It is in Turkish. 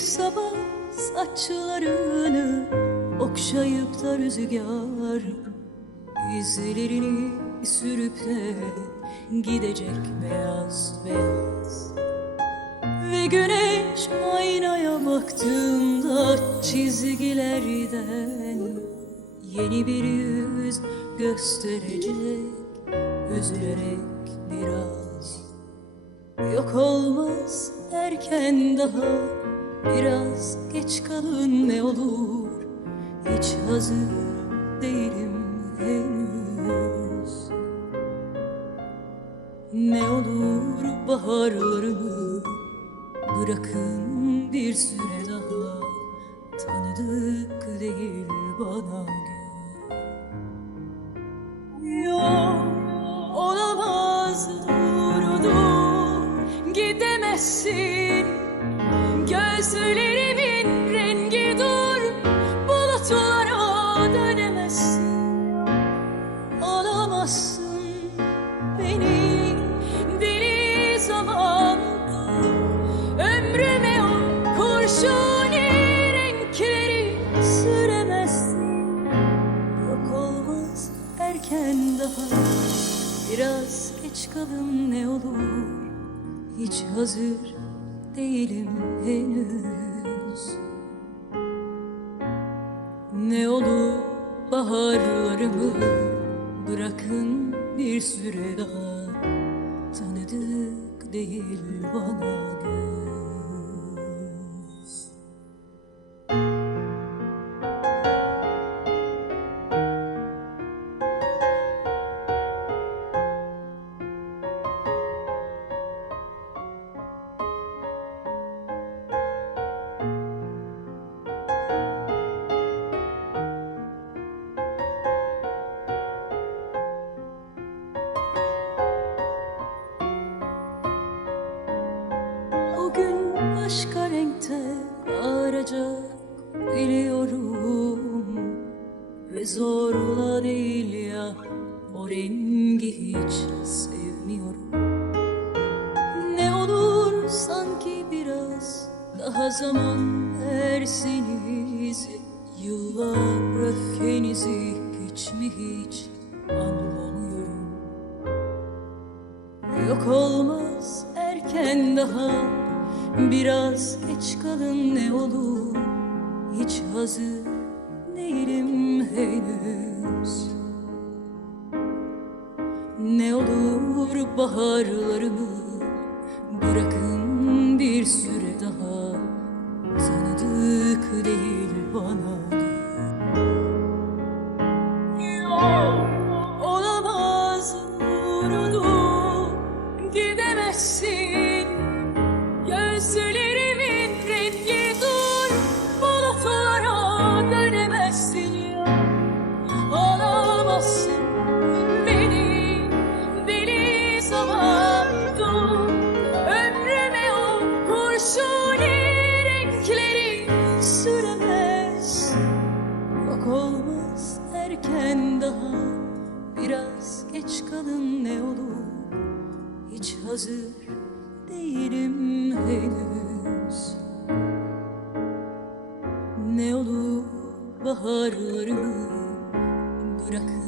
sabah saçlarını okşayıp da rüzgar izlerini sürüp de gidecek beyaz beyaz. Ve güneş aynaya baktığımda çizgilerden yeni bir yüz gösterecek üzülerek biraz. Yok olmaz erken daha biraz geç kalın ne olur. Hiç hazır değilim henüz. Ne olur baharlarımı bırakın bir süre daha. Tanıdık değil bana gün Yok olamaz dur dur gidemezsin Gözlerimin rengi dur bulutlara dönemezsin. Alamazsın beni deli zaman. Ömrüme o kurşuni renkleri süremezsin. Yok olmaz erken daha Biraz geç kalın ne olur. Hiç hazır değilim henüz. Ne olur baharlarımı Bırakın bir süre daha. Tanıdık değil bana ağaracak biliyorum Ve zorla değil ya o rengi hiç sevmiyorum. Ne olur sanki biraz daha zaman verseniz Yıllar öfkenizi hiç mi hiç anlamıyorum. Yok olmaz erken daha Biraz geç kalın ne olur. Hiç hazır değilim henüz. Ne olur baharlarımı Bırakın bir süre daha. Tanıdık değil bana. Olamaz dur gidemezsin daha Biraz geç kalın ne olur. Hiç hazır değilim henüz. Ne olur baharlarımı Bırakın